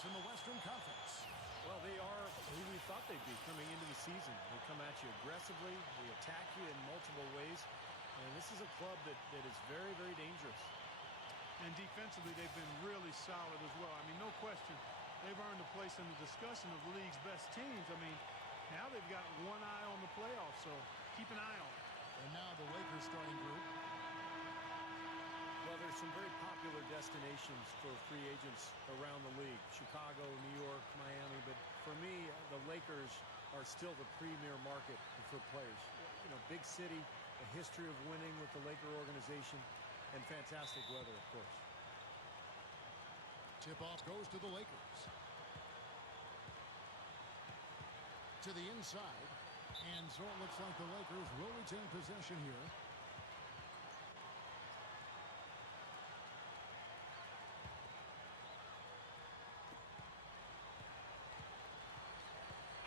Lakers in the Western Conference. Well, they are who we thought they'd be coming into the season. They come at you aggressively. They attack you in multiple ways. And this is a club that is very, very dangerous. And defensively, they've been really solid as well. I mean, no question, they've earned a place in the discussion of the league's best teams. I mean, now they've got one eye on the playoffs, so keep an eye on it. And now the Lakers starting group. Well, there's some very popular destinations for free agents around the league. Chicago, New York, Miami. But for me, the Lakers are still the premier market for players. You know, big city, a history of winning with the Laker organization, and fantastic weather, of course. Tip-off goes to the Lakers. To the inside. And so it looks like the Lakers will retain possession here.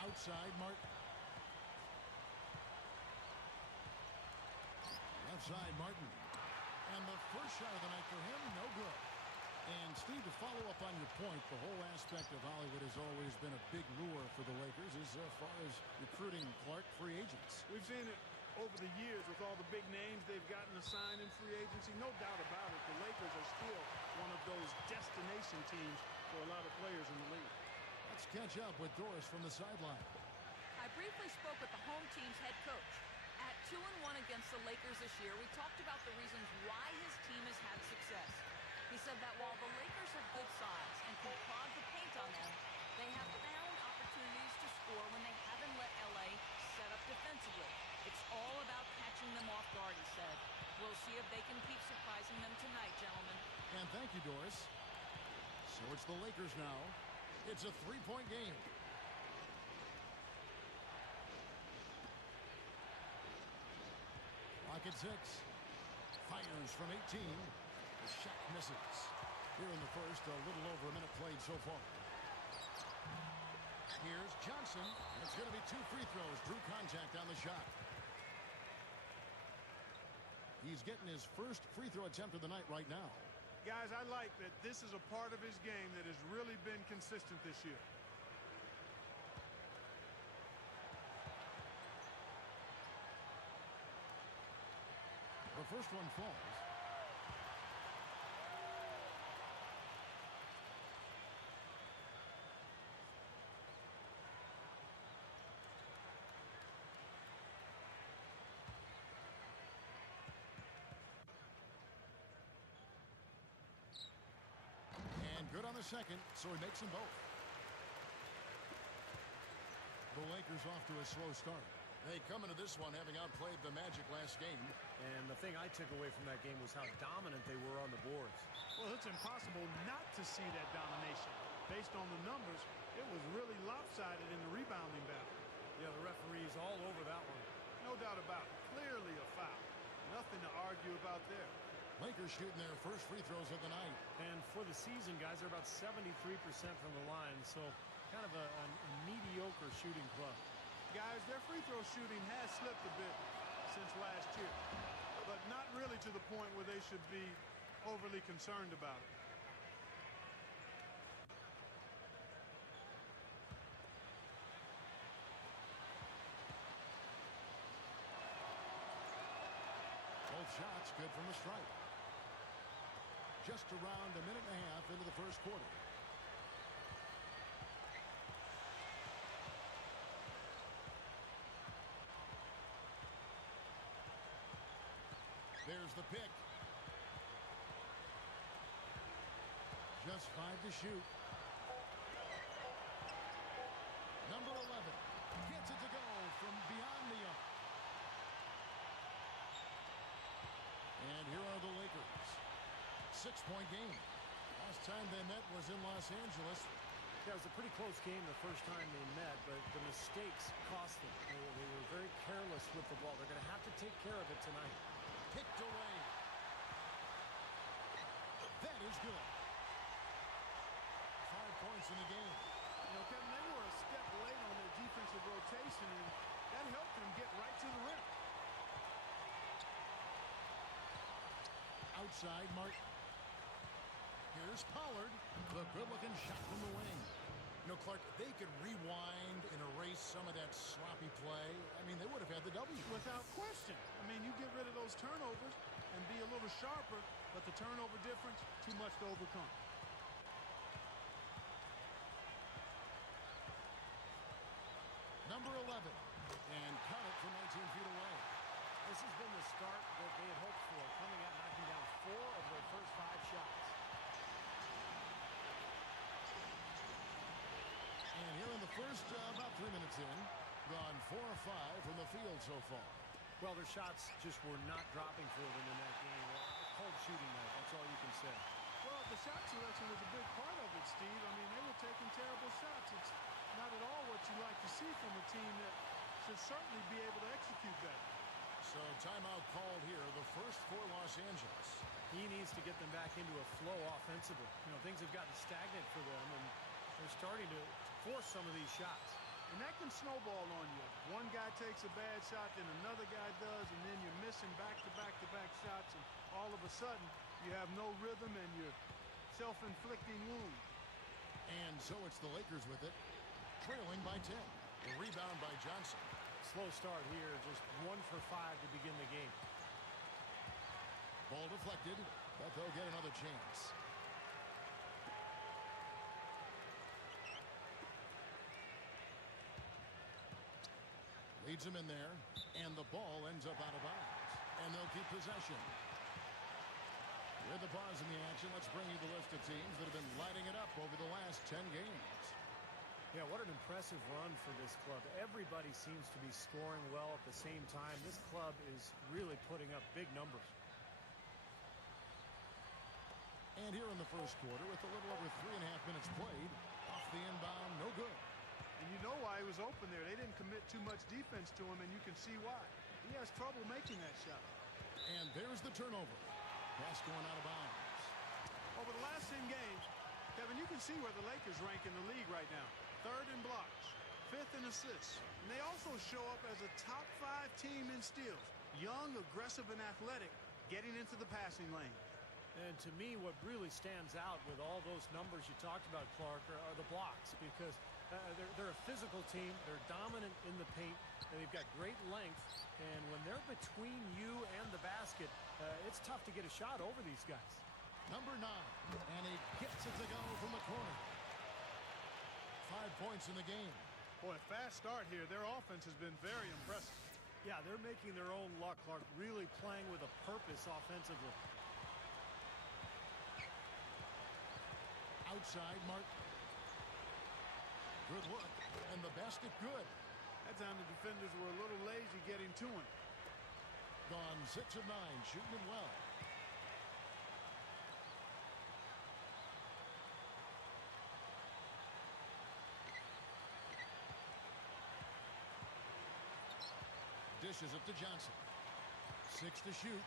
Outside, Martin. Left side, Martin. And the first shot of the night for him, no good. And, Steve, to follow up on your point, the whole aspect of Hollywood has always been a big lure for the Lakers as far as recruiting Clark free agents. We've seen it over the years with all the big names they've gotten assigned in free agency. No doubt about it, the Lakers are still one of those destination teams for a lot of players in the league. Let's catch up with Doris from the sideline. I briefly spoke with the home team's head coach. At 2-1 against the Lakers this year, we talked about the reasons why his team has had success. He said that while the Lakers have good size and can clog the paint on them, they have found opportunities to score when they haven't let LA set up defensively. It's all about catching them off guard, he said. We'll see if they can keep surprising them tonight, gentlemen. And thank you, Doris. So it's the Lakers now. It's a three-point game. Clock at 6. Fires from 18. The shot misses. Here in the first, a little over a minute played so far. Here's Johnson. It's going to be 2 free throws. Drew contact on the shot. He's getting his first free throw attempt of the night right now. Guys, I like that this is a part of his game that has really been consistent this year. The first one falls. Good on the second, so he makes them both. The Lakers off to a slow start. They come into this one having outplayed the Magic last game. And the thing I took away from that game was how dominant they were on the boards. Well, it's impossible not to see that domination. Based on the numbers, it was really lopsided in the rebounding battle. Yeah, the referee's all over that one. No doubt about it. Clearly a foul. Nothing to argue about there. Lakers shooting their first free throws of the night. And for the season, guys, they're about 73% from the line, so kind of a mediocre shooting club. Guys, their free throw shooting has slipped a bit since last year, but not really to the point where they should be overly concerned about it. Both shots good from the stripe. Just around a minute and a half into the first quarter. There's the pick. Just 5 to shoot. Number 11 gets it to go from beyond the arc. And here are the Lakers. 6-point game. Last time they met was in Los Angeles. Yeah, it was a pretty close game the first time they met, but the mistakes cost them. They were very careless with the ball. They're going to have to take care of it tonight. Picked away. That is good. 5 points in the game. You know, Kevin, they were a step late on their defensive rotation, and that helped them get right to the rim. Outside, Martin. Here's Pollard. The good-looking shot from the wing. You know, Clark, they could rewind and erase some of that sloppy play. I mean, they would have had the W. Without question. I mean, you get rid of those turnovers and be a little sharper, but the turnover difference, too much to overcome. Number 11. And count it from 19 feet away. This has been the start that they had hoped for, coming out knocking down 4 of their first 5 shots. And here in the first, about 3 minutes in, gone 4 of 5 from the field so far. Well, their shots just were not dropping for them in that game. A cold shooting night, that's all you can say. Well, the shot selection was a big part of it, Steve. I mean, they were taking terrible shots. It's not at all what you like to see from a team that should certainly be able to execute that. So timeout called here, the first for Los Angeles. He needs to get them back into a flow offensively. You know, things have gotten stagnant for them, and they're starting to force some of these shots. And that can snowball on you. One guy takes a bad shot, then another guy does, and then you're missing back-to-back-to-back shots, and all of a sudden you have no rhythm and you're self-inflicting wound. And so it's the Lakers with it, trailing by 10. The rebound by Johnson. Slow start here, just 1 for 5 to begin the game. Ball deflected, but they'll get another chance. Leads him in there, and the ball ends up out of bounds. And they'll keep possession. With the pause in the action, let's bring you the list of teams that have been lighting it up over the last 10 games. Yeah, what an impressive run for this club. Everybody seems to be scoring well at the same time. This club is really putting up big numbers. And here in the first quarter, with a little over 3.5 minutes played, off the inbound, no good. And you know why he was open there. They didn't commit too much defense to him, and you can see why. He has trouble making that shot. And there's the turnover. Pass going out of bounds. Over the last 10 games, Kevin, you can see where the Lakers rank in the league right now. 3rd in blocks, 5th in assists. And they also show up as a top 5 team in steals. Young, aggressive, and athletic, getting into the passing lane. And to me, what really stands out with all those numbers you talked about, Clark, are the blocks, because they're a physical team. They're dominant in the paint, and they've got great length. And when they're between you and the basket, it's tough to get a shot over these guys. Number 9, and he gets it to go from the corner. 5 points in the game. Boy, fast start here. Their offense has been very impressive. Yeah, they're making their own luck, Clark, really playing with a purpose offensively. Outside, Martin. Good look, and the basket good. That time the defenders were a little lazy getting to him. Gone 6 of 9, shooting it well. Dishes it to Johnson. 6 to shoot.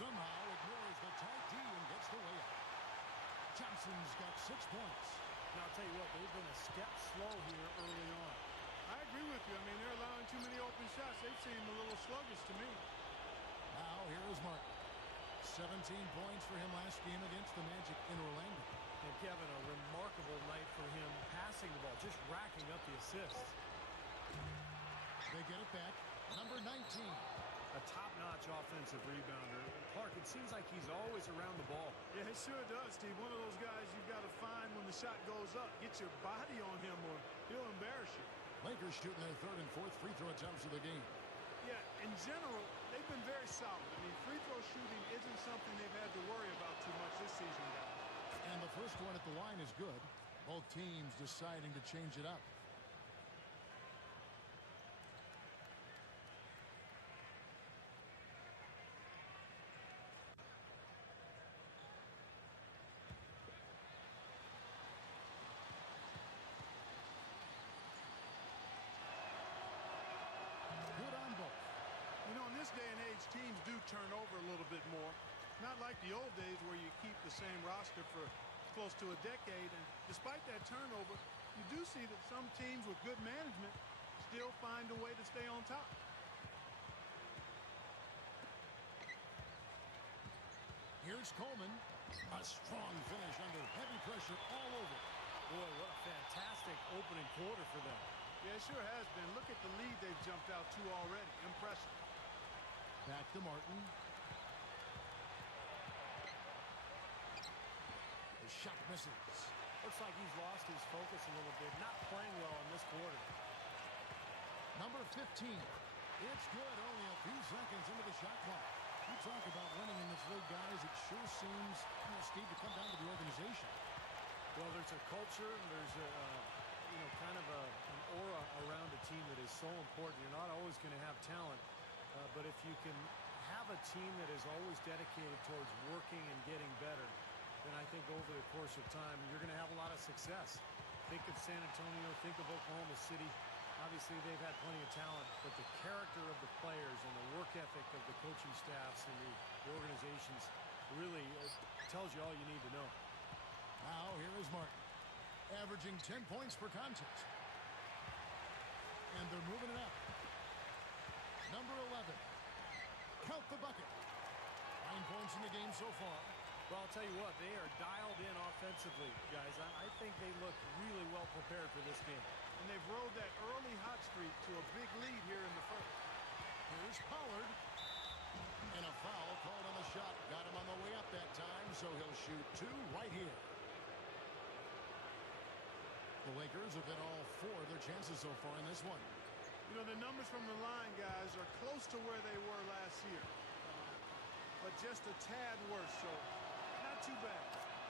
Somehow ignores the tight D and gets the layup. Johnson's got 6 points. Now, I'll tell you what, they've been a step slow here early on. I agree with you. I mean, they're allowing too many open shots. They seem a little sluggish to me. Now, here is Martin. 17 points for him last game against the Magic in Orlando. And Kevin, a remarkable night for him passing the ball, just racking up the assists. They get it back. Number 19. A top-notch offensive rebounder. Clark, it seems like he's always around the ball. Yeah, it sure does, Steve. One of those guys you've got to find when the shot goes up. Get your body on him or he'll embarrass you. Lakers shooting their 3rd and 4th free throw attempts of the game. Yeah, in general, they've been very solid. I mean, free throw shooting isn't something they've had to worry about too much this season, guys. And the first one at the line is good. Both teams deciding to change it up. Good on both. You know, in this day and age, teams do turn over a little bit more. Not like the old days where you keep the same roster for close to a decade. And despite that turnover, you do see that some teams with good management still find a way to stay on top. Here's Coleman. A strong finish under heavy pressure all over. Boy, what a fantastic opening quarter for them. Yeah, it sure has been. Look at the lead they've jumped out to already. Impressive. Back to Martin. The shot misses. Looks like he's lost his focus a little bit. Not playing well in this quarter. Number 15. It's good. Only a few seconds into the shot clock. You talk about winning in this league, guys. It sure seems, Steve, to come down to the organization. Well, there's a culture. There's a, kind of an aura around a team that is so important. You're not always going to have talent, but if you can have a team that is always dedicated towards working and getting better, then I think over the course of time, you're going to have a lot of success. Think of San Antonio. Think of Oklahoma City. Obviously, they've had plenty of talent, but the character of the players and the work ethic of the coaching staffs and the organizations really tells you all you need to know. Now, here is Martin, averaging 10 points per contest. And they're moving it up. Number 11. Count the bucket. 9 points in the game so far. Well, I'll tell you what, they are dialed in offensively, guys. I think they look really well prepared for this game. And they've rode that early hot streak to a big lead here in the first. Here's Pollard. And a foul called on the shot. Got him on the way up that time, so he'll shoot 2 right here. The Lakers have hit all 4 of their chances so far in this one. You know, the numbers from the line, guys, are close to where they were last year. But just a tad worse, so not too bad.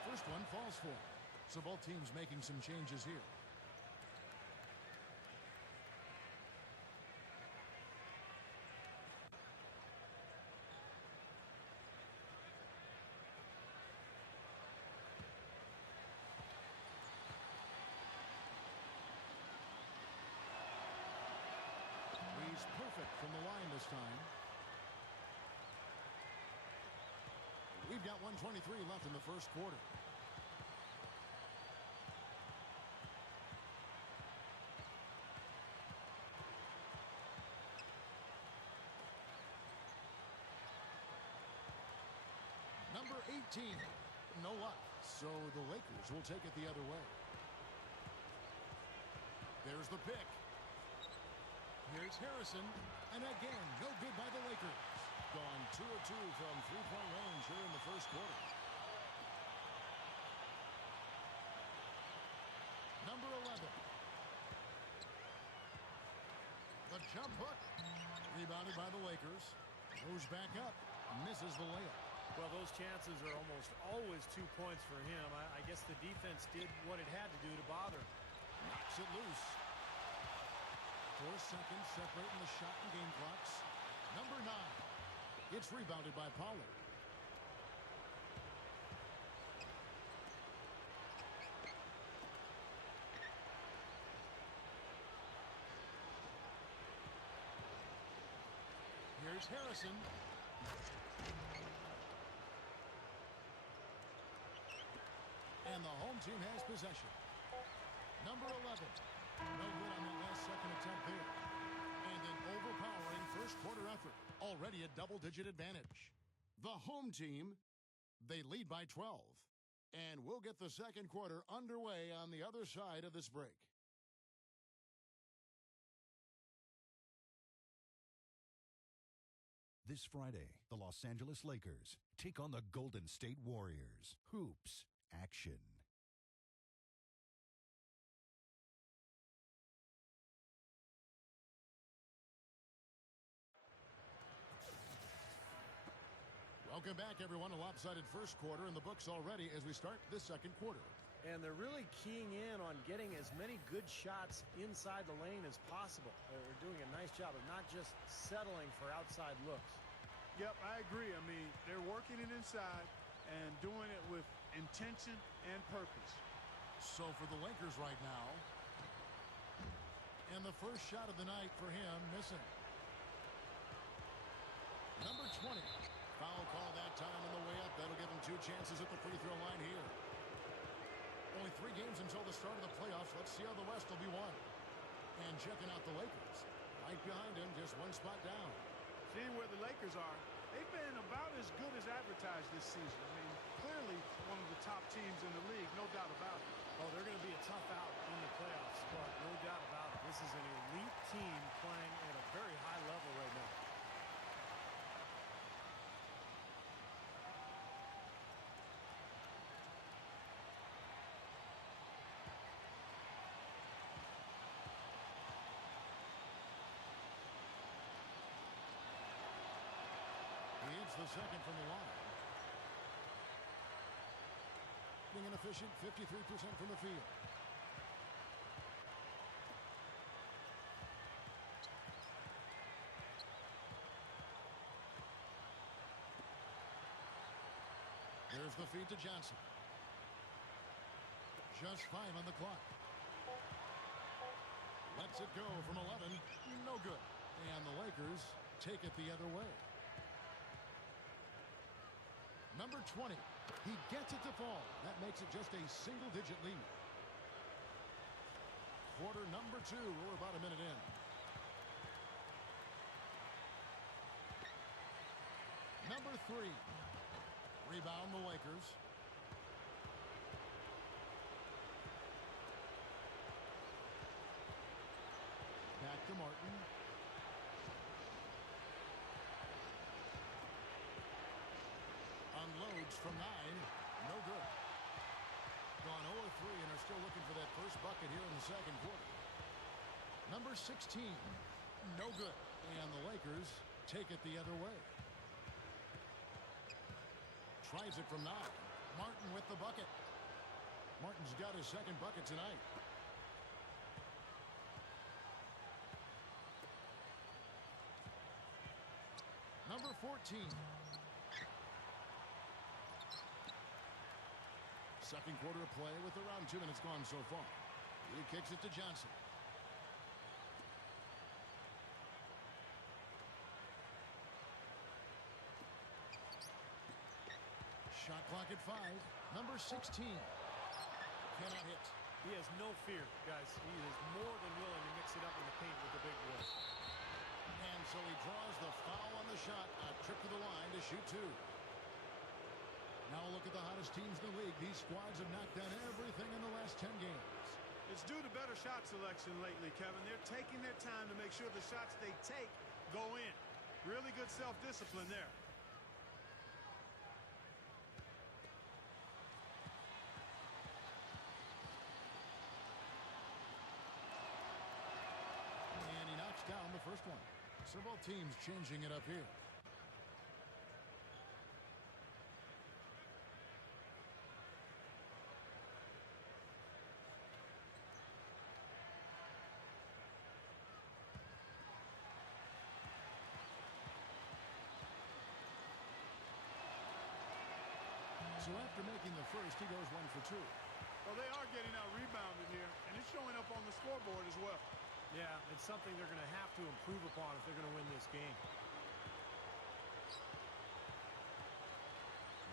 First one falls for him. So both teams making some changes here. He's perfect from the line this time. We've got 1:23 left in the first quarter. Number 18. No luck. So the Lakers will take it the other way. There's the pick. Here's Harrison. And again, no good by the Lakers. Gone 2 of 2 from three-point range here in the first quarter. Number 11. The jump hook. Rebounded by the Lakers. Goes back up. Misses the layup. Well, those chances are almost always 2 points for him. I guess the defense did what it had to do to bother him. Knocks it loose. 4 seconds separating the shot and game clocks. Number 9. It's rebounded by Pollard. Here's Harrison. And the home team has possession. Number 11. No good on that last second attempt there. And an overpowering first quarter effort. Already a double-digit advantage. The home team, they lead by 12. And we'll get the second quarter underway on the other side of this break. This Friday, the Los Angeles Lakers take on the Golden State Warriors. Hoops action. Welcome back, everyone. A lopsided first quarter in the books already as we start this second quarter. And they're really keying in on getting as many good shots inside the lane as possible. They're doing a nice job of not just settling for outside looks. Yep, I agree. I mean, they're working it inside and doing it with intention and purpose. So for the Lakers right now, and the first shot of the night for him missing. Number 20. Foul call that time on the way up. That'll give him 2 chances at the free throw line here. Only 3 games until the start of the playoffs. Let's see how the West will be won. And checking out the Lakers. Right behind him, just 1 spot down. Seeing where the Lakers are, they've been about as good as advertised this season. I mean, clearly one of the top teams in the league, no doubt about it. Oh, they're going to be a tough out in the playoffs, Clark, no doubt about it. This is an elite team playing at a very high level right now. He hits the second from the line. Being an efficient 53% from the field. There's the feed to Johnson. Just 5 on the clock. Lets it go from 11. No good. And the Lakers take it the other way. Number 20. He gets it to fall. That makes it just a single-digit lead. Quarter number 2. We're about a minute in. Number 3. Rebound the Lakers. Back to Martin. Unloads from 9. No good. Gone 0-3 and are still looking for that first bucket here in the second quarter. Number 16. No good. And the Lakers take it the other way. Tries it from 9. Martin with the bucket. Martin's got his second bucket tonight. Number 14. Second quarter of play with around 2 minutes gone so far. He kicks it to Johnson. Shot clock at 5. Number 16. Cannot hit. He has no fear, guys. He is more than willing to mix it up in the paint with the big boy. And so he draws the foul on the shot. A trip to the line to shoot 2. Now look at the hottest teams in the league. These squads have knocked down everything in the last 10 games. It's due to better shot selection lately, Kevin. They're taking their time to make sure the shots they take go in. Really good self-discipline there. And he knocks down the first one. So both teams changing it up here. So after making the first, he goes 1 for 2. Well, they are getting out rebounded here, and it's showing up on the scoreboard as well. Yeah, it's something they're going to have to improve upon if they're going to win this game.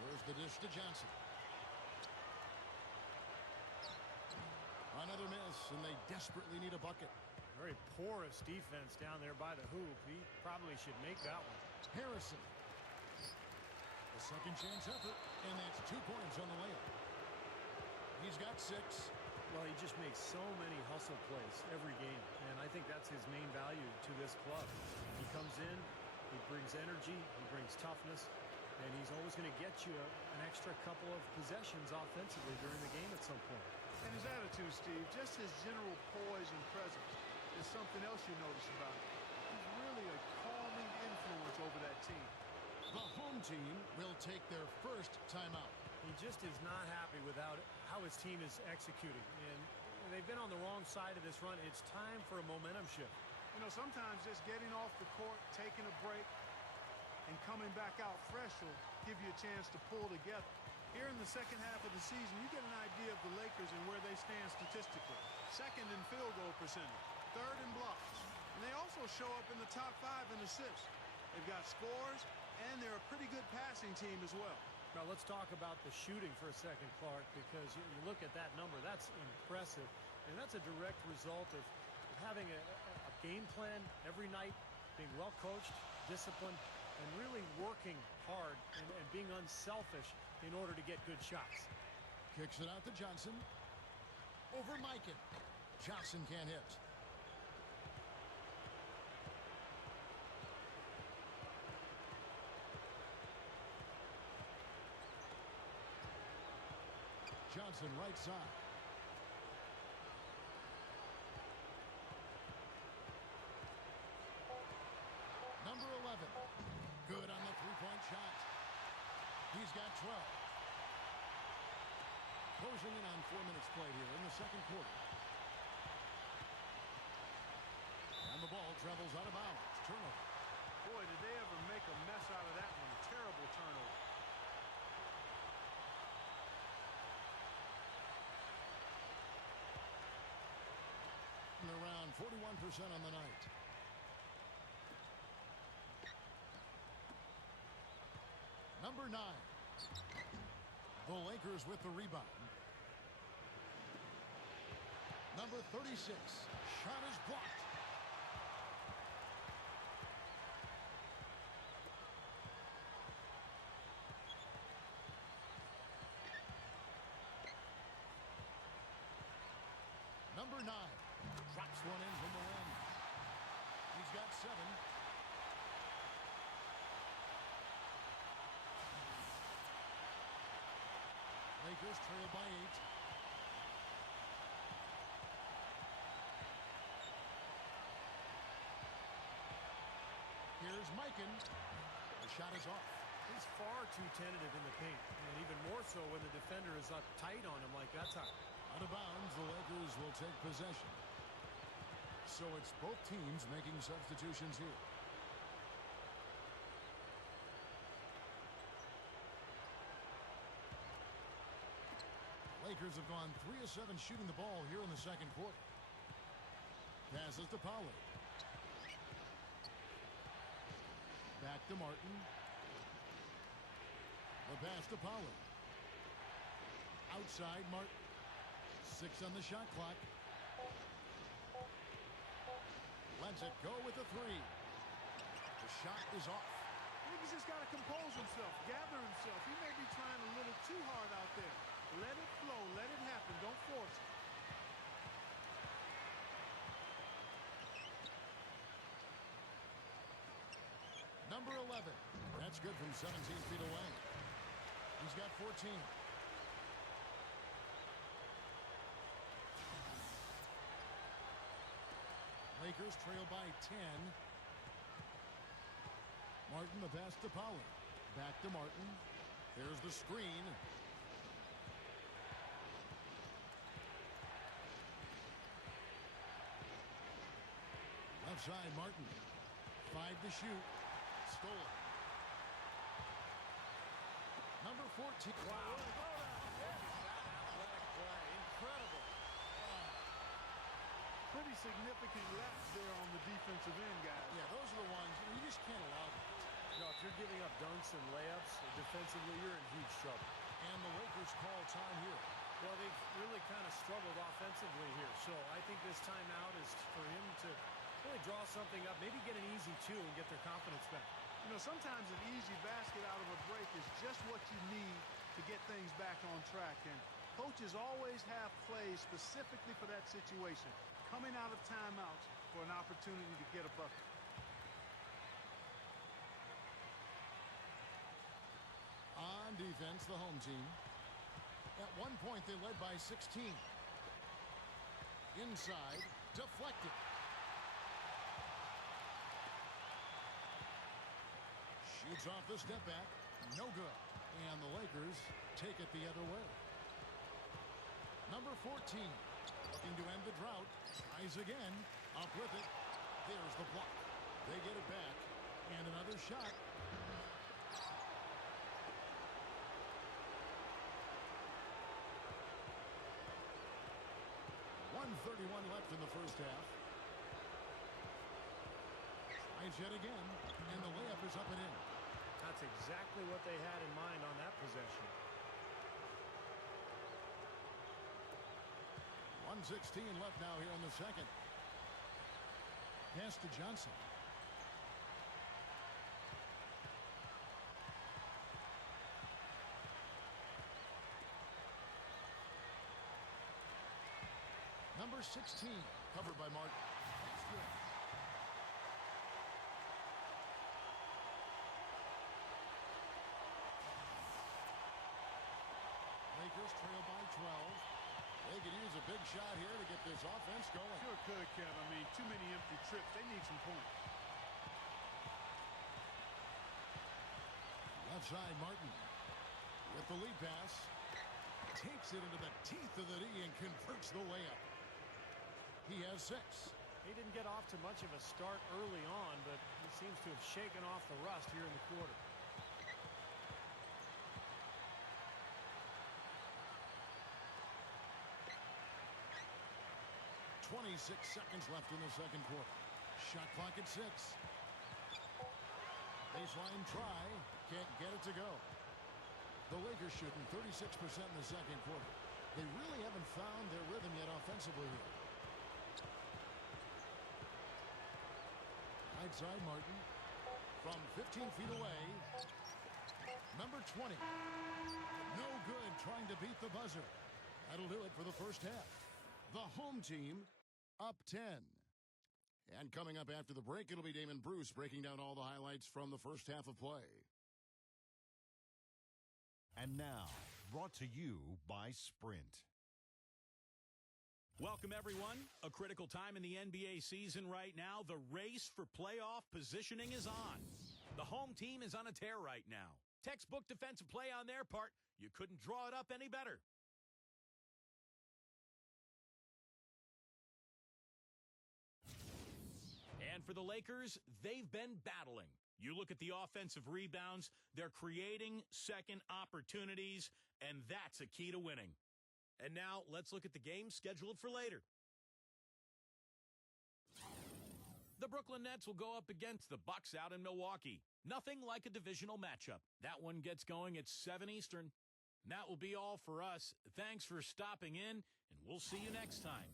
Where's the dish to Johnson? Another miss, and they desperately need a bucket. Very porous defense down there by the hoop. He probably should make that one. Harrison. A second chance effort, and that's 2 points on the layup. He's got 6. Well, he just makes so many hustle plays every game, and I think that's his main value to this club. He comes in, he brings energy, he brings toughness, and he's always going to get you an extra couple of possessions offensively during the game at some point. And his attitude, Steve, just his general poise and presence is something else you notice about him. He's really a calming influence over that team. The home team will take their first timeout. He just is not happy without how his team is executing. And they've been on the wrong side of this run. It's time for a momentum shift. You know, sometimes just getting off the court, taking a break, and coming back out fresh will give you a chance to pull together. Here in the second half of the season, you get an idea of the Lakers and where they stand statistically. Second in field goal percentage, third in blocks. And they also show up in the top 5 in assists. They've got scores, and they're a pretty good passing team as well. Now let's talk about the shooting for a second, Clark, because you look at that number, that's impressive. And that's a direct result of having a game plan every night, being well coached, disciplined, and really working hard and being unselfish in order to get good shots. Kicks it out to Johnson. Over Mikan. Johnson can't hit. Johnson right side. Number 11. Good on the three-point shot. He's got 12. Closing in on 4 minutes played here in the second quarter. And the ball travels out of bounds. Turnover. Boy, did they ever make a mess out of that one. Terrible turnover. Around 41% on the night. Number 9. The Lakers with the rebound. Number 36. Shot is blocked. Number 9. Drops one in from the rim. He's got 7. Lakers trail by 8. Here's Mikan. The shot is off. He's far too tentative in the paint, and even more so when the defender is up tight on him like that time. Out of bounds, the Lakers will take possession. So it's both teams making substitutions here. Lakers have gone 3 of 7 shooting the ball here in the second quarter. Passes to Pollard. Back to Martin. The pass to Pollard. Outside Martin. 6 on the shot clock. Lets it go with the 3. The shot is off. I think he's just got to compose himself, gather himself. He may be trying a little too hard out there. Let it flow. Let it happen. Don't force it. Number 11. That's good from 17 feet away. He's got 14. Lakers trail by 10. Martin, the pass to Pollard. Back to Martin. There's the screen. Left side, Martin. 5 to shoot. Stolen. Number 14. Wow. Athletic play. Incredible. Pretty significant laps there on the defensive end, guys. Yeah, those are the ones you just can't allow that. No, if you're giving up dunks and layups defensively, you're in huge trouble. And the Lakers call time here. Well, they've really kind of struggled offensively here. So I think this timeout is for him to really draw something up, maybe get an easy 2 and get their confidence back. You know, sometimes an easy basket out of a break is just what you need to get things back on track. And coaches always have plays specifically for that situation, coming out of timeouts for an opportunity to get a bucket. On defense, the home team. At one point, they led by 16. Inside, deflected. Shoots off the step back. No good. And the Lakers take it the other way. Number 14. Looking to end the drought. Tries again. Up with it. There's the block. They get it back. And another shot. 1:31 left in the first half. Tries yet again. And the layup is up and in. That's exactly what they had in mind on that possession. 1:16 left now here in the second. Pass to Johnson. number 16. Covered by Martin. That's good. Lakers trail by 12. They could use a big shot here to get this offense going. Sure could, Kev. I mean, too many empty trips. They need some points. Left side, Martin with the lead pass. Takes it into the teeth of the knee and converts the layup. He has 6. He didn't get off to much of a start early on, but he seems to have shaken off the rust here in the quarter. 26 seconds left in the second quarter. Shot clock at 6. Baseline try. Can't get it to go. The Lakers shooting 36% in the second quarter. They really haven't found their rhythm yet offensively here. Right side, Martin. From 15 feet away. Number 20. No good trying to beat the buzzer. That'll do it for the first half. The home team up 10. And coming up after the break, it'll be Damon Bruce breaking down all the highlights from the first half of play. And now, brought to you by Sprint. Welcome, everyone. A critical time in the NBA season right now. The race for playoff positioning is on. The home team is on a tear right now. Textbook defensive play on their part. You couldn't draw it up any better. And for the Lakers, they've been battling. You look at the offensive rebounds, they're creating second opportunities, and that's a key to winning. And now, let's look at the game scheduled for later. The Brooklyn Nets will go up against the Bucks out in Milwaukee. Nothing like a divisional matchup. That one gets going at 7 Eastern. And that will be all for us. Thanks for stopping in, and we'll see you next time.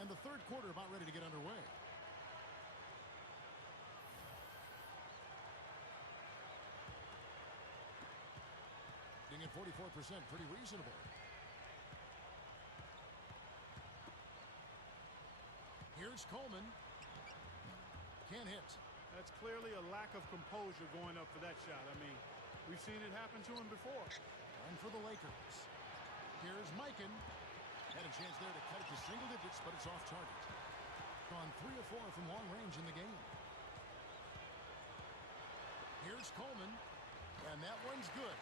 And the third quarter about ready to get underway. Shooting at 44%, pretty reasonable. Here's Coleman. Can't hit. That's clearly a lack of composure going up for that shot. I mean, we've seen it happen to him before. And for the Lakers. Here's Mikan. Had a chance there to cut it to single digits, but it's off target. Gone 3 of 4 from long range in the game. Here's Coleman. And that one's good.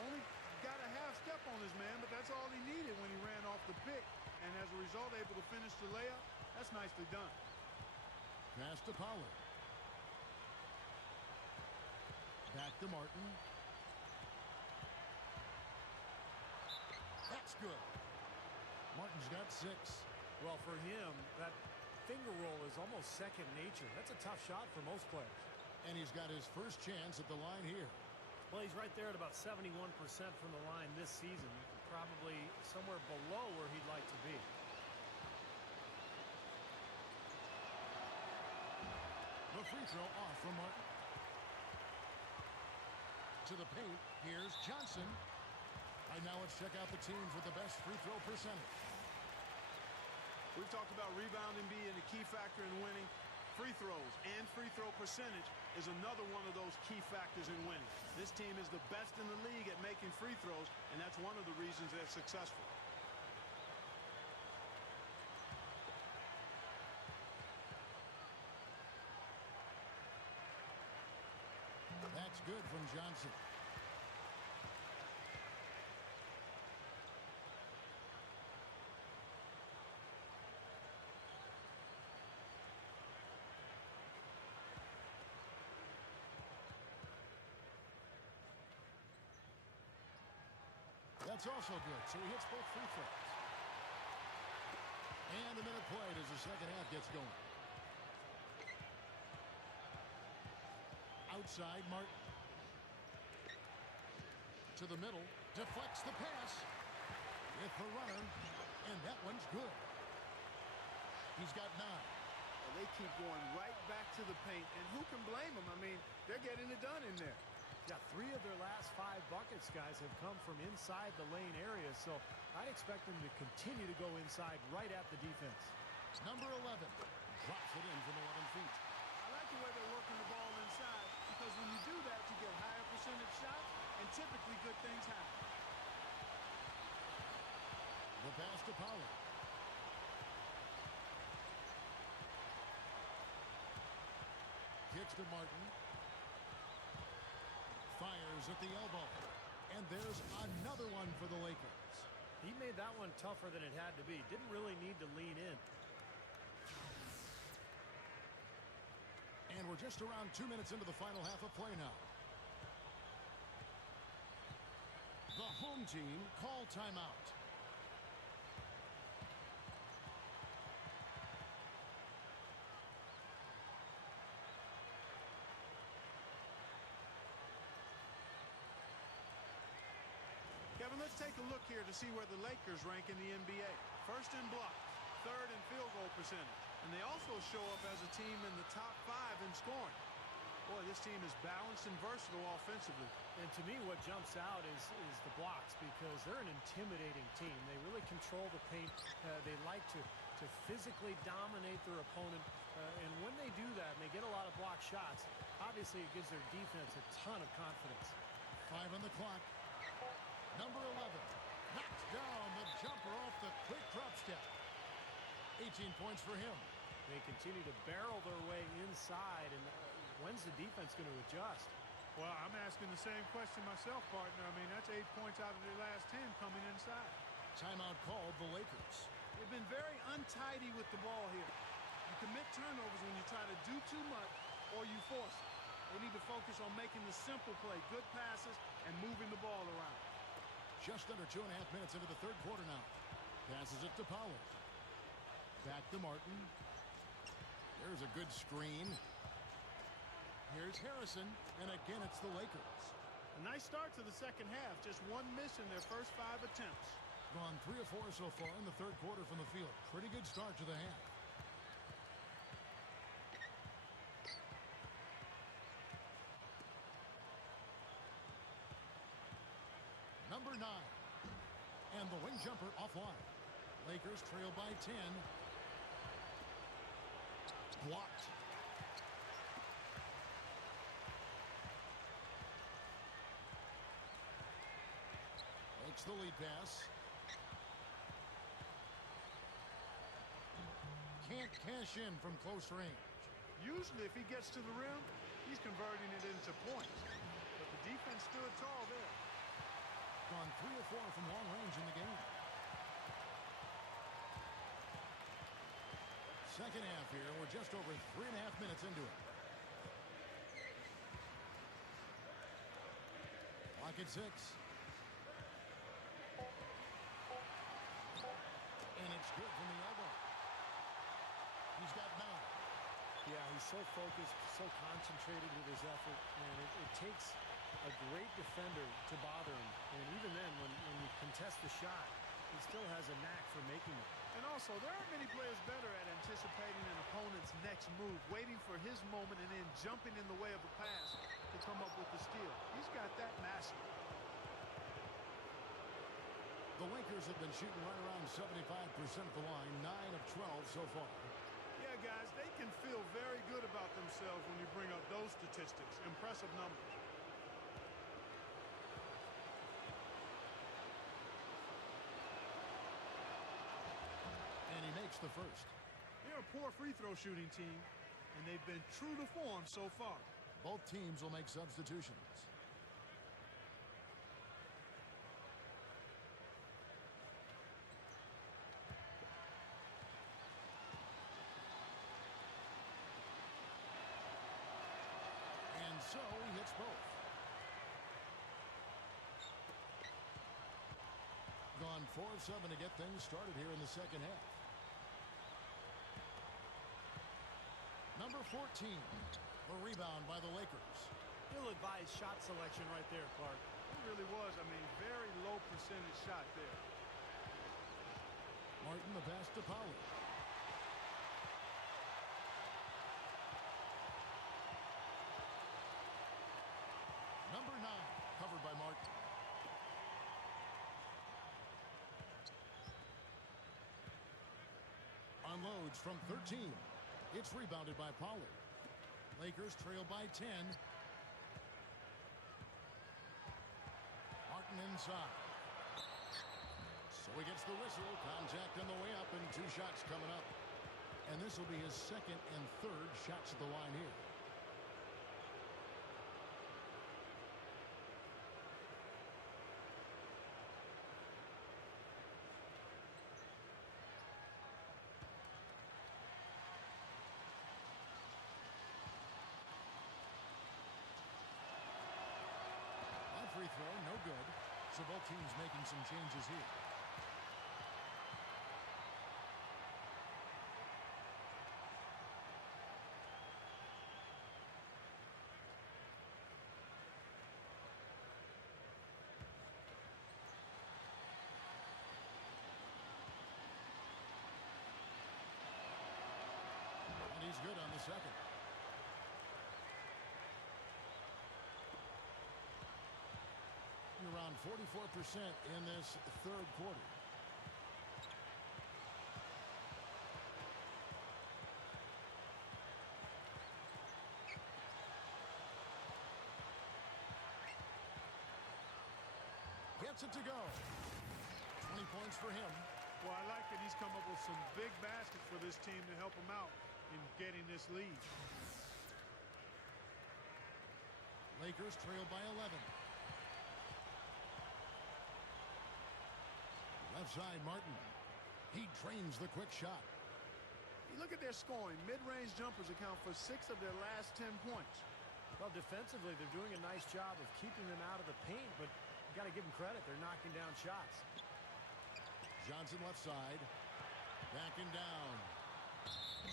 Only got a half step on his man, but that's all he needed when he ran off the pick. And as a result, able to finish the layup. That's nicely done. Pass to Pollard. Back to Martin. That's good. Martin's got 6. Well, for him, that finger roll is almost second nature. That's a tough shot for most players. And he's got his first chance at the line here. Well, he's right there at about 71% from the line this season. Probably somewhere below where he'd like to be. The free throw off from Martin. To the paint, here's Johnson. And now let's check out the teams with the best free throw percentage. We've talked about rebounding being a key factor in winning. Free throws and free throw percentage is another one of those key factors in winning. This team is the best in the league at making free throws, and that's one of the reasons they're successful. That's good from Johnson. That's also good, so he hits both free throws. And a minute played as the second half gets going. Outside, Martin. To the middle, deflects the pass. With the runner, and that one's good. He's got 9. They keep going right back to the paint, and who can blame them? I mean, they're getting it done in there. Yeah, 3 of their last 5 buckets, guys, have come from inside the lane area, so I'd expect them to continue to go inside right at the defense. Number 11 drops it in from 11 feet. I like the way they're working the ball inside because when you do that, you get higher percentage shots, and typically good things happen. The pass to Pollard. Kicks to Martin. Fires at the elbow. And there's another one for the Lakers. He made that one tougher than it had to be. Didn't really need to lean in. And we're just around 2 minutes into the final half of play now. The home team call timeout. Kevin, let's take a look here to see where the Lakers rank in the NBA. First in blocks, third in field goal percentage. And they also show up as a team in the top 5 in scoring. Boy, this team is balanced and versatile offensively. And to me, what jumps out is the blocks, because they're an intimidating team. They really control the paint. They like to physically dominate their opponent. And when they do that and they get a lot of block shots, obviously it gives their defense a ton of confidence. 5 on the clock. Number 11 knocks down the jumper off the quick drop step. 18 points for him. They continue to barrel their way inside, and when's the defense going to adjust? Well, I'm asking the same question myself, partner. I mean, that's 8 points out of their last 10 coming inside. Timeout called the Lakers. They've been very untidy with the ball here. You commit turnovers when you try to do too much or you force it. They need to focus on making the simple play, good passes, and moving the ball around. Just under 2.5 minutes into the third quarter now. Passes it to Pollard. Back to Martin. There's a good screen. Here's Harrison, and again it's the Lakers. A nice start to the second half. Just 1 miss in their first 5 attempts. Gone 3 of 4 so far in the third quarter from the field. Pretty good start to the half. Number 9. And the wing jumper offline. Lakers trail by 10. Blocked. Makes the lead pass. Can't cash in from close range. Usually if he gets to the rim, he's converting it into points. But the defense stood tall there. Gone 3 of 4 from long range in the game. Second half here. We're just over 3.5 minutes into it. Clock at 6. And it's good from the elbow. He's got 9. Yeah, he's so focused, so concentrated with his effort, and it takes a great defender to bother him. And even then, when you contest the shot, he still has a knack for making it. And also, there aren't many players better at anticipating an opponent's next move, waiting for his moment and then jumping in the way of a pass to come up with the steal. He's got that mastered. The Lakers have been shooting right around 75% at the line, 9 of 12 so far. Yeah, guys, they can feel very good about themselves when you bring up those statistics. Impressive numbers. And he makes the first. They're a poor free throw shooting team, and they've been true to form so far. Both teams will make substitutions. And so he hits both. Gone 4 of 7 to get things started here in the second half. Number 14, the rebound by the Lakers. Ill-advised shot selection right there, Clark. It really was. I mean, very low percentage shot there. Martin, the pass to Pollard. Number 9, unloads from 13. It's rebounded by Pollard. Lakers trail by 10. Martin inside. So he gets the whistle. Contact on the way up and 2 shots coming up. And this will be his second and third shots at the line here. Free throw, no good. So both teams making some changes here. And he's good on the second. Around 44% in this third quarter. Gets it to go. 20 points for him. Well, I like that he's come up with some big baskets for this team to help him out in getting this lead. Lakers trail by 11. Left side, Martin. He drains the quick shot. You look at their scoring. Mid-range jumpers account for 6 of their last 10 points. Well, defensively, they're doing a nice job of keeping them out of the paint, but you got to give them credit. They're knocking down shots. Johnson left side. Backing down.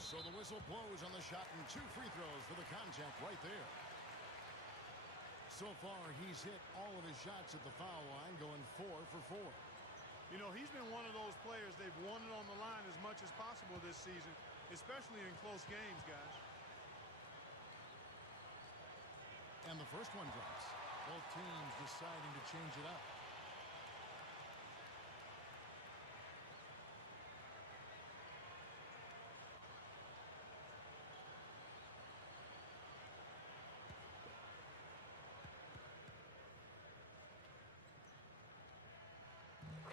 So the whistle blows on the shot and 2 free throws for the contact right there. So far, he's hit all of his shots at the foul line, going 4 for 4. You know, he's been one of those players they've wanted on the line as much as possible this season, especially in close games, guys. And the first one drops. Both teams deciding to change it up.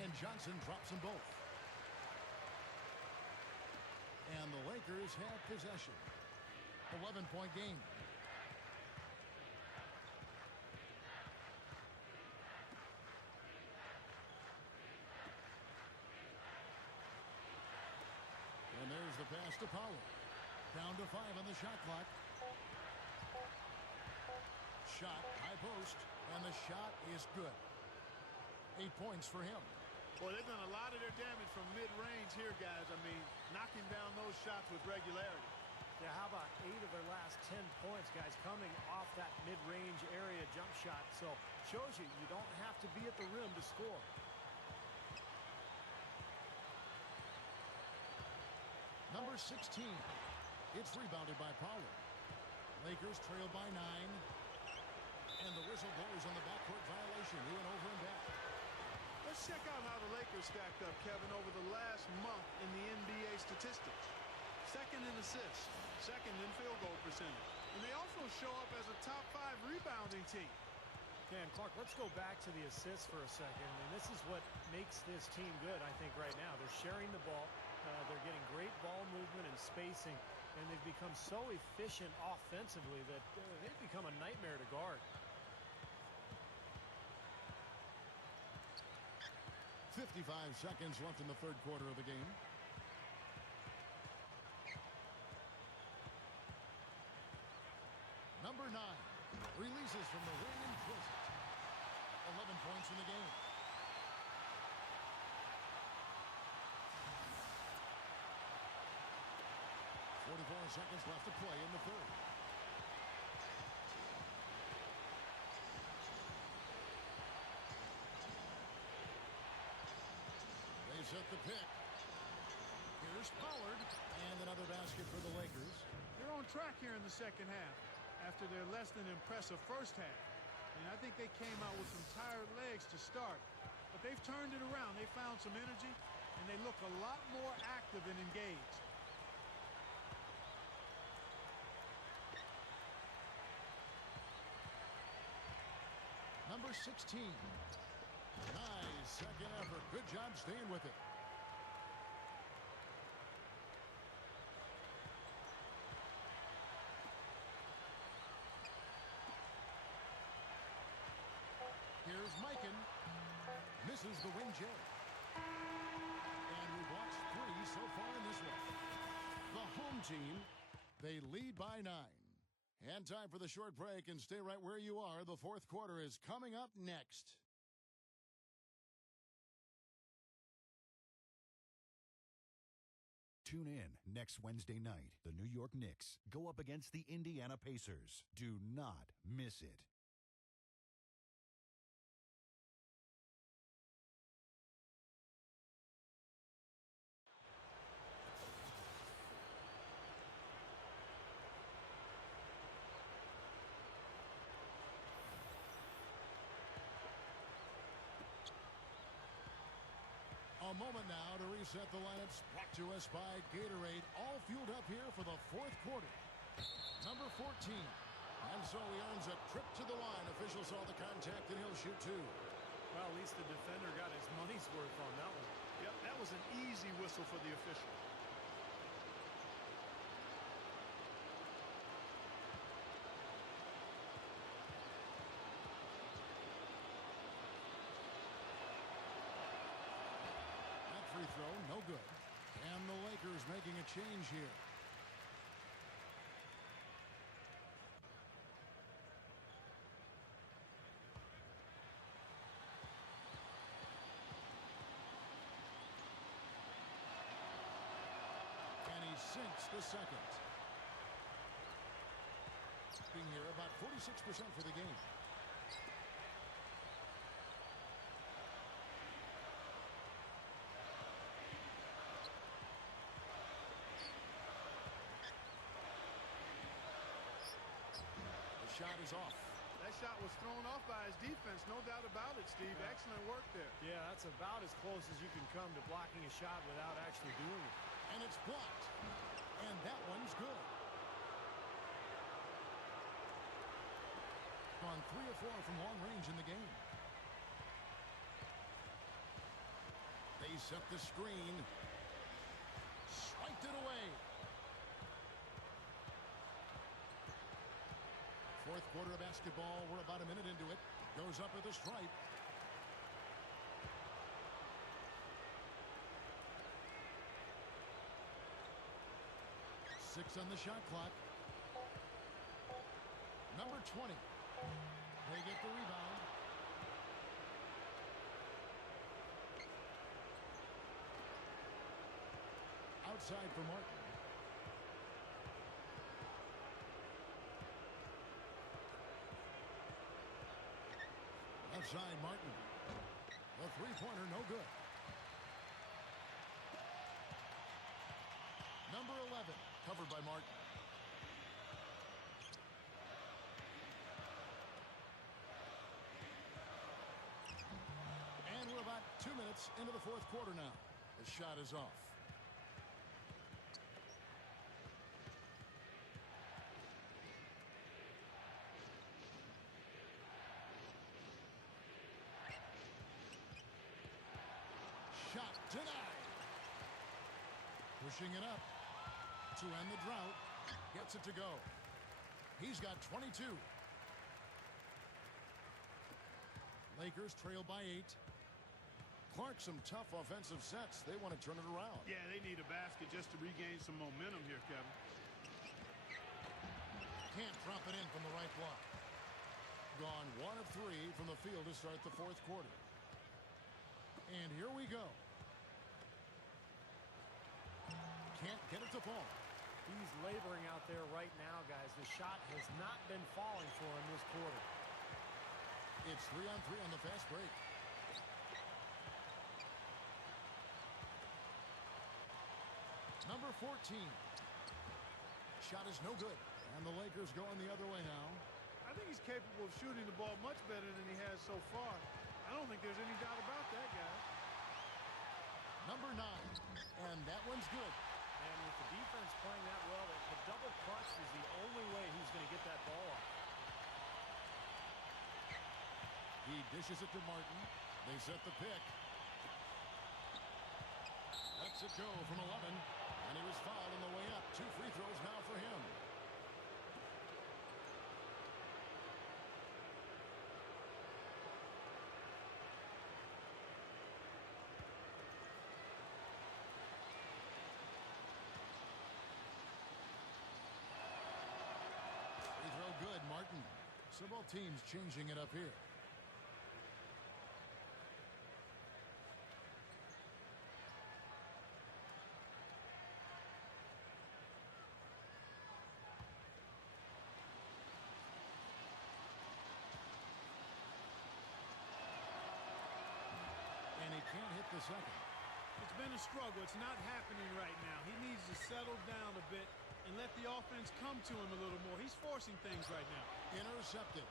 And Johnson drops them both. And the Lakers have possession. 11-point game. And there's the pass to Pollard. Down to 5 on the shot clock. Shot, high post, and the shot is good. 8 points for him. Boy, they've done a lot of their damage from mid-range here, guys. I mean, knocking down those shots with regularity. Yeah, how about 8 of their last 10 points, guys, coming off that mid-range area jump shot. So, shows you don't have to be at the rim to score. Number 16. It's rebounded by Pollard. Lakers trail by 9. And the whistle blows on the backcourt violation. He went over and back. Let's check out how the Lakers stacked up, Kevin, over the last month in the NBA statistics. Second in assists, second in field goal percentage. And they also show up as a top 5 rebounding team. Okay, and Clark, let's go back to the assists for a second. And this is what makes this team good, I think, right now. They're sharing the ball. They're getting great ball movement and spacing. And they've become so efficient offensively that they've become a nightmare to guard. 55 seconds left in the third quarter of the game. Number 9 releases from the ring and kills it. 11 points in the game. Seconds left to play in the third. They set the pick. Here's Pollard, and another basket for the Lakers. They're on track here in the second half after their less than impressive first half. And I think they came out with some tired legs to start, but they've turned it around. They found some energy, and they look a lot more active and engaged. 16. Nice second effort. Good job staying with it. Here's Mikan. Misses the wing J. And we've watched 3 so far in this one. The home team, they lead by 9. And time for the short break, and stay right where you are. The fourth quarter is coming up next. Tune in next Wednesday night. The New York Knicks go up against the Indiana Pacers. Do not miss it. A moment now to reset the lineups, brought to us by Gatorade, all fueled up here for the fourth quarter. Number 14. And so he earns a trip to the line. Official saw the contact, and he'll shoot 2. Well, at least the defender got his money's worth on that one. Yep, that was an easy whistle for the official. Free throw, no good. And the Lakers making a change here. And he sinks the second. Being here about 46% for the game. Shot is off. That shot was thrown off by his defense, no doubt about it, Steve. Yeah. Excellent work there. Yeah, that's about as close as you can come to blocking a shot without actually doing it. And it's blocked. And that one's good. Gone 3 of 4 from long range in the game. They set the screen. Swiped it away. Fourth quarter of basketball. We're about a minute into it. Goes up with a stripe. Six on the shot clock. Number 20. They get the rebound. Outside for Martin. Left side, Martin. The three-pointer, no good. Number 11, covered by Martin. And we're about 2 minutes into the fourth quarter now. The shot is off. Shot denied. Pushing it up to end the drought. Gets it to go. He's got 22. Lakers trail by 8. Clark, some tough offensive sets. They want to turn it around. Yeah, they need a basket just to regain some momentum here, Kevin. Can't drop it in from the right block. Gone 1 of 3 from the field to start the fourth quarter. And here we go. Can't get it to fall. He's laboring out there right now, guys. The shot has not been falling for him this quarter. It's 3-on-3 on the fast break. Number 14. Shot is no good. And the Lakers going the other way now. I think he's capable of shooting the ball much better than he has so far. I don't think there's any doubt about that, guy. Number 9. And that one's good. And with the defense playing that well, the double clutch is the only way he's going to get that ball off. He Dishes it to Martin. They set the pick. Lets it go from 11. And he was fouled on the way up. 2 free throws now for him. Free throw good, Martin. So both teams changing it up here. Can't hit the second. It's been a struggle. It's not happening right now. He needs to settle down a bit and let the offense come to him a little more. He's forcing things right now. Intercepted.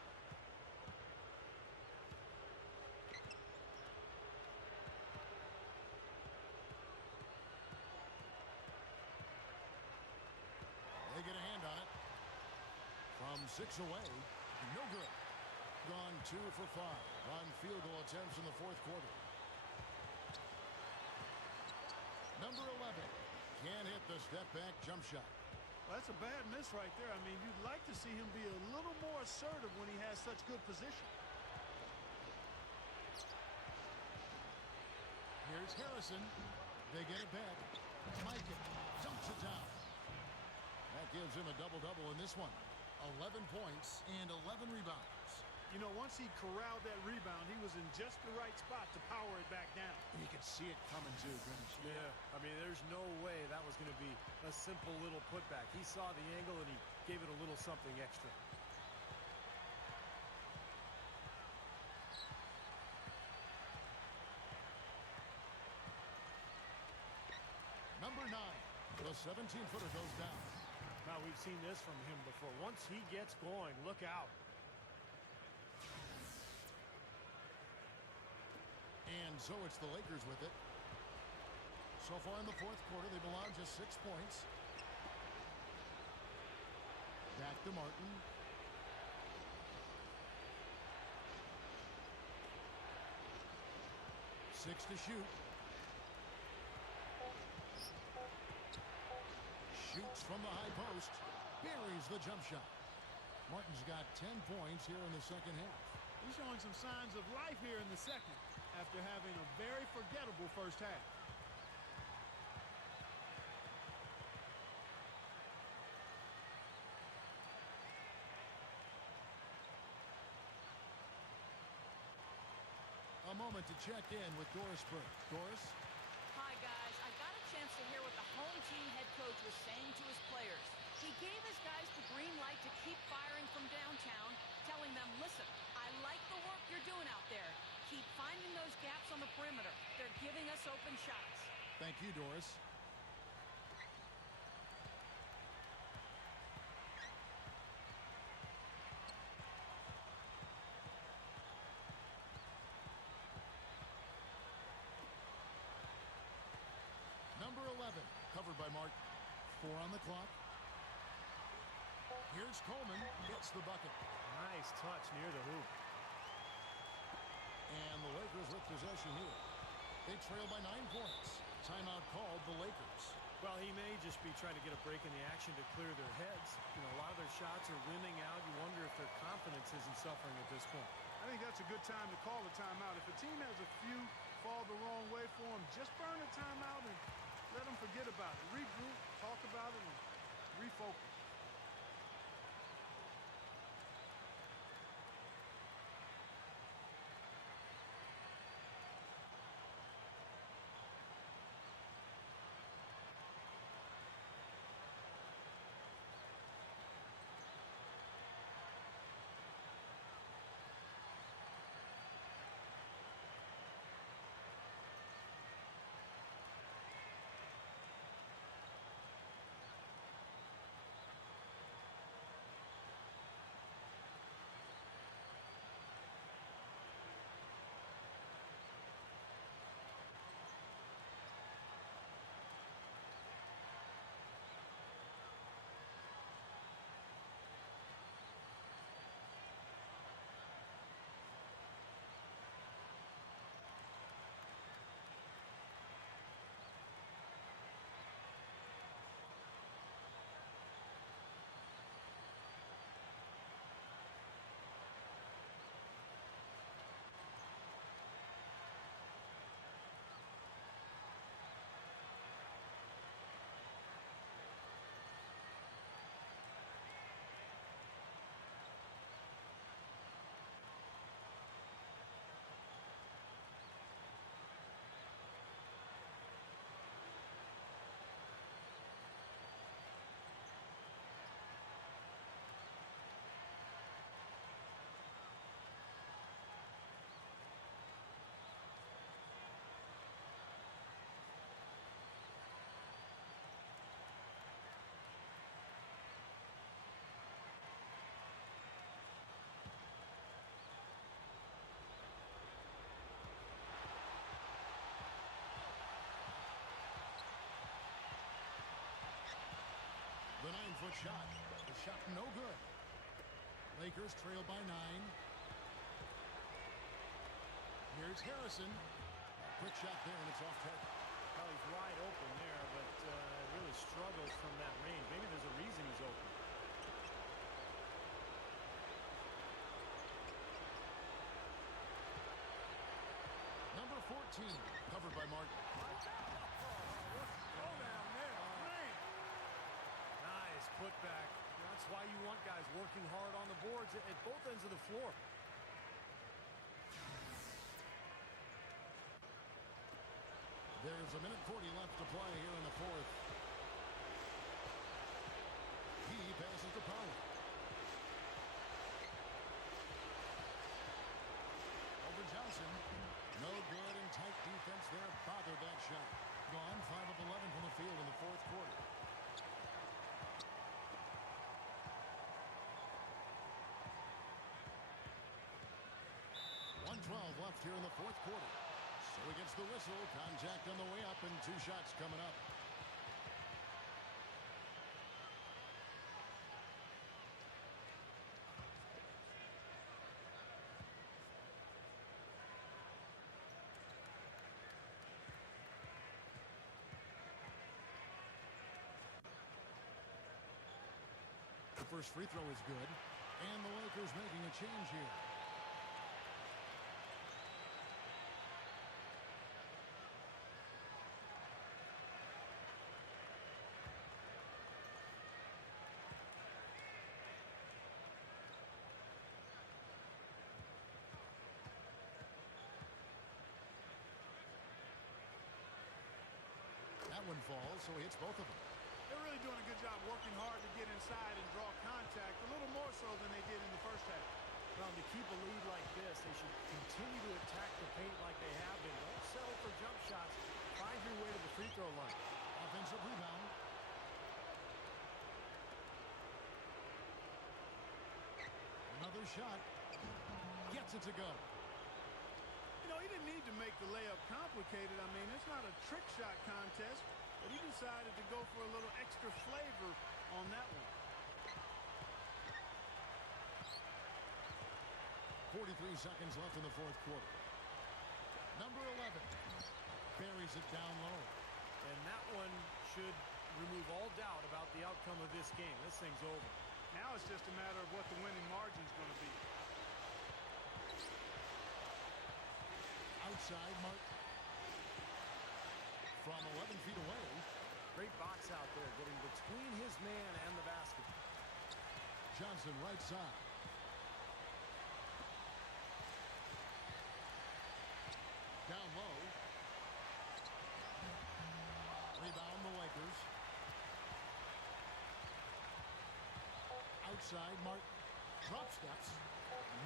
They get a hand on it. From 6 away, no good. Gone 2 for 5 on field goal attempts in the fourth quarter. Number 11 can't hit the step-back jump shot. Well, that's a bad miss right there. I mean, you'd like to see him be a little more assertive when he has such good position. Here's Harrison. They get it back. Micah dumps it down. That gives him a double-double in this one. 11 points and 11 rebounds. You know, once he corralled that rebound, he was in just the right spot to power it back down. And you can see it coming too, Grimmage. Yeah, I mean, there's no way that was going to be a simple little putback. He saw the angle and he gave it a little something extra. Number 9, the 17-footer goes down. Now, we've seen this from him before. Once he gets going, look out. And so it's the Lakers with it. So far in the fourth quarter, they've allowed just 6 points. Back to Martin. Six to shoot. Shoots from the high post. Buries the jump shot. Martin's got 10 points here in the second half. He's showing some signs of life here in the second after having a very forgettable first half. A moment to check in with Doris Burke. Doris? Hi, guys. I got a chance to hear what the home team head coach was saying to his players. He gave his guys the green light to keep firing from downtown, telling them, listen, I like the work you're doing out there. Keep finding those gaps on the perimeter. They're giving us open shots. Thank you, Doris. Number 11, covered by Martin. 4 on the clock. Here's Coleman, gets the bucket. Nice touch near the hoop. And the Lakers with possession here. They trail by 9 points. Timeout called the Lakers. Well, he may just be trying to get a break in the action to clear their heads. You know, a lot of their shots are winning out. You wonder if their confidence isn't suffering at this point. I think that's a good time to call a timeout. If a team has a few fall the wrong way for them, just burn a timeout and let them forget about it. Regroup, talk about it, and refocus. shot. The shot no good. Lakers trail by 9. Here's Harrison. A quick shot there, and it's off target. Well, he's wide open there, but really struggles from that range. Maybe there's a reason he's open. Number 14, covered by Martin. Go down there, man. Nice putback. That's why you want guys working hard on the boards at both ends of the floor. There's a minute 40 left to play here in the fourth. He passes to Powell. Over Johnson. No good, and tight defense there bothered that shot. Gone 5 of 11 from the field in the fourth quarter. .112 left here in the fourth quarter. So he gets the whistle. Contact on the way up, and 2 shots coming up. The first free throw is good, and the Lakers making a change here. That one falls, so he hits both of them. They're really doing a good job working hard to get inside and draw contact, a little more so than they did in the first half. Well, to keep a lead like this, they should continue to attack the paint like they have been. Don't settle for jump shots. Find your way to the free throw line. Offensive rebound. Another shot. Gets it to go. You know, he didn't need to make the layup complicated. I mean, it's not a trick shot contest, but he decided to go for a little extra flavor on that one. 43 seconds left in the fourth quarter. Number 11 buries it down low. And that one should remove all doubt about the outcome of this game. This thing's over. Now it's just a matter of what the winning margin's going to be. Outside, Martin. From 11 feet away. Great box out there, getting between his man and the basket. Johnson right side. Down low. Rebound the Lakers. Outside, Martin. Drop steps.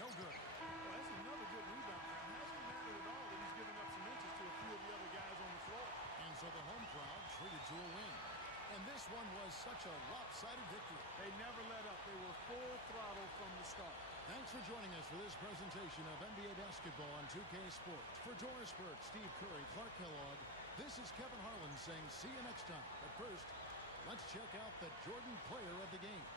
No good. Well, that's another good rebound. It hasn't mattered at all that he's given up some inches to a few of the other guys on the floor. And so the home crowd treated to a win. And this one was such a lopsided victory. They never let up. They were full throttle from the start. Thanks for joining us for this presentation of NBA basketball on 2K Sports. For Doris Burke, Steve Curry, Clark Kellogg, this is Kevin Harlan saying see you next time. But first, let's check out the Jordan player of the game.